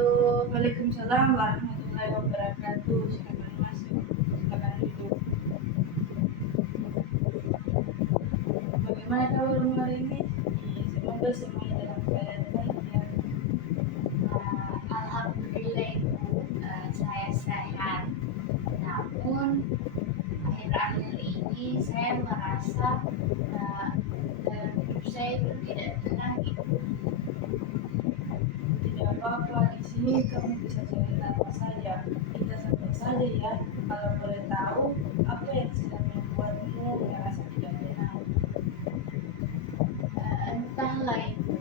wabarakatuh. Waalaikumsalam warahmatullahi wabarakatuh. Silakan masuk, silakan duduk. Bagaimana kabarmu hari ini? Semoga semuanya dalam keadaan baik ya. Alhamdulillah Ibu, saya sehat. Namun akhir-akhir ini saya merasa hidup saya itu tidak tenang Ibu. Tidak apa-apa, di sini kamu bisa cerita apa saja. Kita santai saja ya. Kalau boleh tahu apa yang sedang membuatmu merasa tidak tenang. Entahlah Ibu,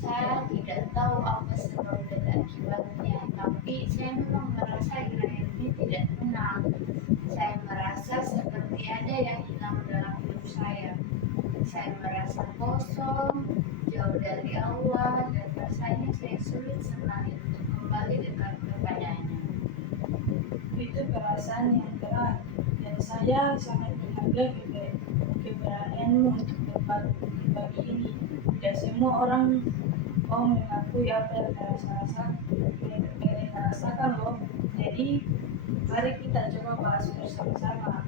saya tidak tahu apa sebab dan akibatnya, tapi saya memang merasa akhir-akhir ini tidak tenang. Saya merasa seperti ada yang hilang dalam hidup saya. Saya merasa kosong, jauh dari Allah, dan rasanya saya sulit sekali untuk kembali dekat kepadanya. Itu perasaan yang berat dan saya sangat menghargai keberanianmu untuk berbagi ini. Tidak semua orang mau mengakui apa yang mereka rasakan loh. Jadi mari kita coba bahas bersama-sama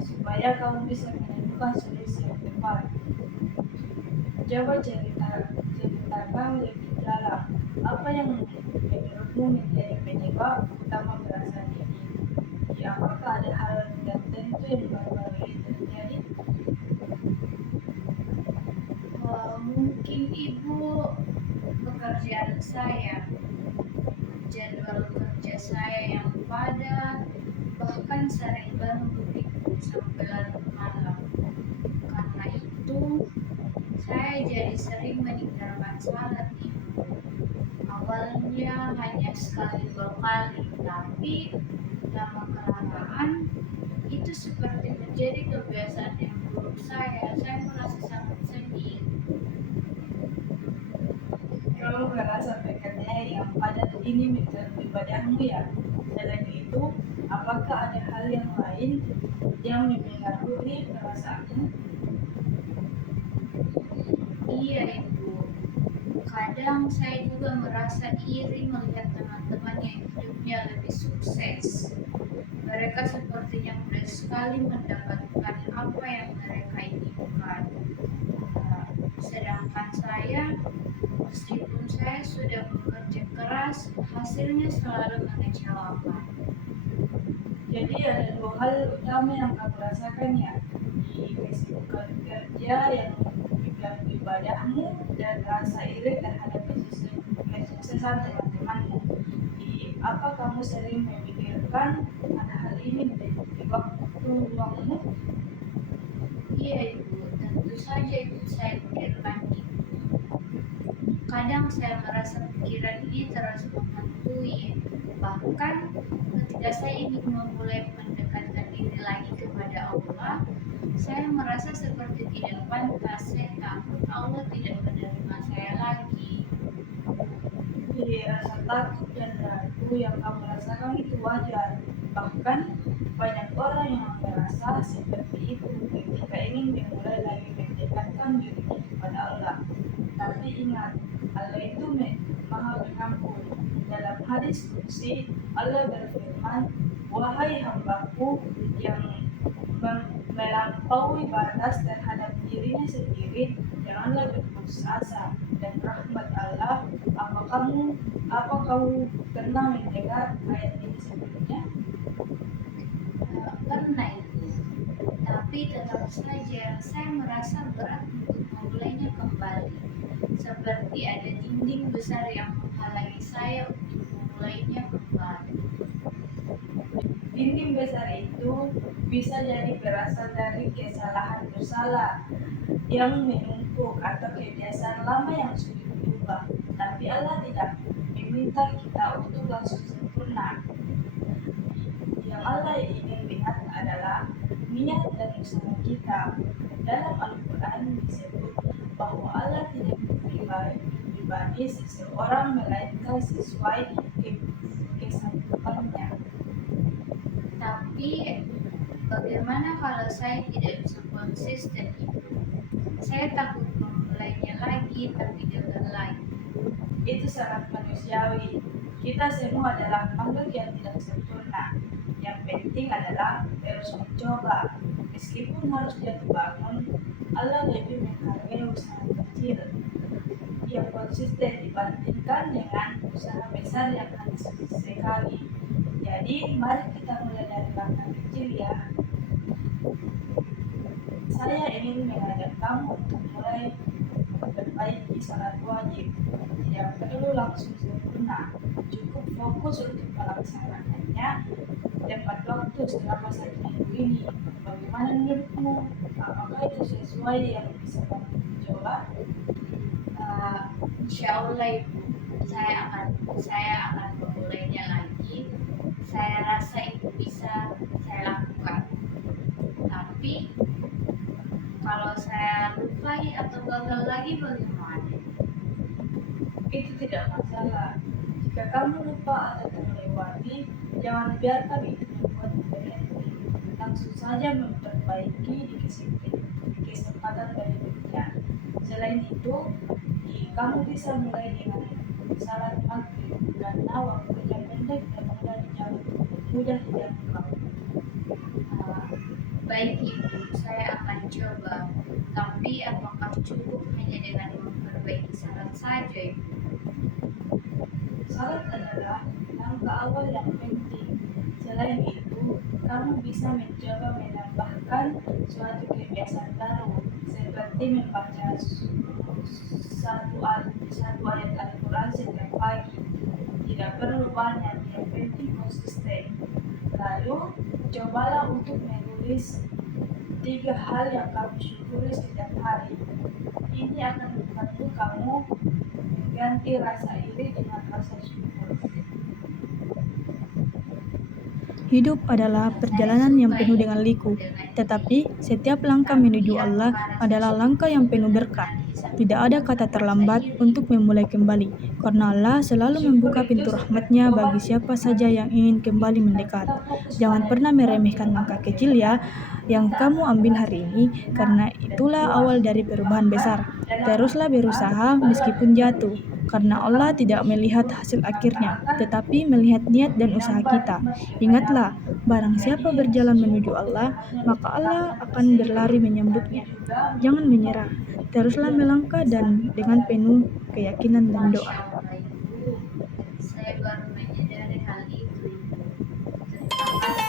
supaya kamu bisa menemukan solusi yang tepat. Coba ceritakan lebih dalam apa yang menurutmu menjadi penyebab utama perasaan ini. Apakah ada hal tertentu yang baru-baru ini terjadi? Mungkin Ibu pekerjaan saya, jadwal kerja saya yang padat, bahkan sering ganggu Ibu sampai larut malam. Karena itu, saya jadi sering meninggalkan salat Ibu. Awalnya hanya sekali dua kali, tapi lama kelamaan itu seperti menjadi kebiasaan yang buruk saya. Saya merasa sangat sedih. Kamu merasa pekerjaan yang padat ini mengganggu ibadahmu ya? Selain itu, apakah ada hal yang lain yang mempengaruhi perasaanmu? Iya Ibu, kadang saya juga merasa iri melihat teman-teman yang hidupnya lebih sukses. Mereka sepertinya mudah sekali mendapatkan apa yang mereka inginkan. Sedangkan saya, meskipun saya sudah bekerja keras, hasilnya selalu mengecewakan. Jadi ada dua hal utama yang kamu rasakan ya, di kesibukan kerja yang mengganggu ibadahmu dan rasa iri terhadap kesuksesan teman-temanmu. Apa kamu sering memikirkan hal ini di waktu luangmu? Iya Ibu, tentu saja itu saya pikirkan Ibu. Kadang saya merasa pikiran ini terus menghantui, bahkan ketika saya ingin memulai mendekatkan diri lagi kepada Allah, saya merasa seperti tidak pantas. Saya takut Allah tidak menerima saya lagi. Jadi rasa takut dan ragu yang kamu rasakan itu wajar. Bahkan banyak orang yang merasa seperti itu ketika ingin memulai lagi mendekatkan diri kepada Allah. Tapi ingat, Allah itu maha pengampun. Dalam hadis qudsi, Allah berfirman, wahai hambaku yang melampaui batas terhadap dirinya sendiri, janganlah berputus asa dan rahmat Allah. Apa kamu pernah mendengar ayat ini sebelumnya? Pernah Ibu, tapi tetap saja saya merasa berat untuk memulainya kembali. Seperti ada dinding besar yang menghalangi saya untuk memulainya kembali. Dinding besar itu bisa jadi berasal dari kesalahan bersalah yang menumpuk atau kebiasaan lama yang sulit berubah. Tapi Allah tidak meminta kita untuk langsung sempurna. Yang Allah ingin lihat adalah niat dan usaha kita. Dalam Al-Quran disebut bahwa Allah tidak pribadi seseorang melainkan sesuai kesanggupannya. Tapi bagaimana kalau saya tidak bisa konsisten Ibu? Saya takut memulainya lagi tapi gagal lagi. Itu sangat manusiawi. Kita semua adalah makhluk yang tidak sempurna. Yang penting adalah terus mencoba. Meskipun harus jatuh bangun, Allah lebih menghargai usaha kecil yang konsisten dibandingkan dengan usaha besar yang hanya sekali. Jadi, mari kita mulai dari langkah kecil ya. Saya ingin mengajak kamu untuk mulai memperbaiki salat wajib. Tidak perlu langsung sempurna, cukup fokus untuk melaksanakannya tepat waktu selama 1 minggu ini. Bagaimana menurutmu? Apakah itu sesuai yang bisa kamu coba? Insya Allah Ibu, saya akan memulainya lagi. Saya rasa itu bisa saya lakukan. Tapi kalau saya lupai atau gagal lagi bagaimana? Itu tidak masalah. Jika kamu lupa atau terlewati, jangan biarkan itu membuatmu berhenti. Langsung saja memperbaiki di kesempatan berikutnya. Selain itu, kamu bisa mulai dengan salat maghrib karena waktunya pendek dan mudah dijangkau. Baik Ibu, saya akan coba. Tapi apakah cukup hanya dengan memperbaiki salat saja Ibu? Salat adalah langkah awal yang penting. Selain itu, kamu bisa mencoba menambahkan suatu kebiasaan baru, seperti membaca satu ayat Al-Quran setiap pagi. Tidak perlu banyak, yang penting konsisten. Lalu, cobalah untuk menulis 3 hal yang kamu syukuri setiap hari. Ini akan membantu kamu mengganti rasa iri dengan rasa syukur. Hidup adalah perjalanan yang penuh dengan liku, tetapi setiap langkah menuju Allah adalah langkah yang penuh berkah. Tidak ada kata terlambat untuk memulai kembali, karena Allah selalu membuka pintu rahmat-Nya bagi siapa saja yang ingin kembali mendekat. Jangan pernah meremehkan langkah kecil ya yang kamu ambil hari ini, karena itulah awal dari perubahan besar. Teruslah berusaha meskipun jatuh, karena Allah tidak melihat hasil akhirnya, tetapi melihat niat dan usaha kita. Ingatlah, barang siapa berjalan menuju Allah, maka Allah akan berlari menyambutnya. Jangan menyerah, teruslah melangkah dan dengan penuh keyakinan dan doa. Masya Allah Ibu, saya baru menyadari hal itu Ibu. Terima kasih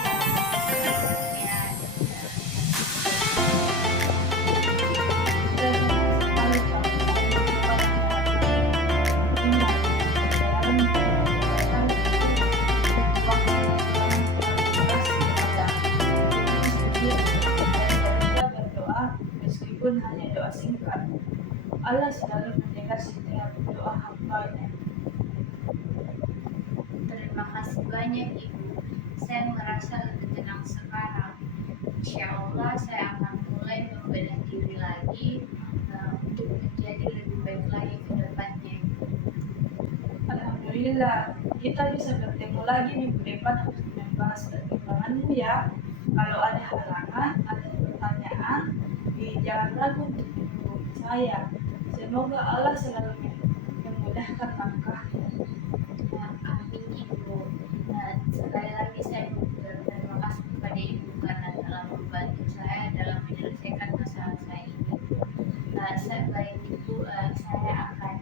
atas meskipun hanya doa singkat. Allah selalu mendengar setiap doa hamba-Nya. Terima kasih banyak Ibu. Saya merasa lebih tenang sekarang. Insya Allah saya akan mulai membelah diri lagi untuk menjadi lebih baik lagi ke depannya. Alhamdulillah, kita bisa bertemu lagi minggu depan untuk membahas perkembanganmu ya. Kalau ada halangan atau pertanyaan, jangan ragu untuk menghubungi saya. Semoga Allah selalu memudahkan langkahnya. Amin Ibu. Sekali lagi saya berterima kasih kepada Ibu karena telah membantu saya dalam menyelesaikan masalah saya ini. Baik Ibu, saya akan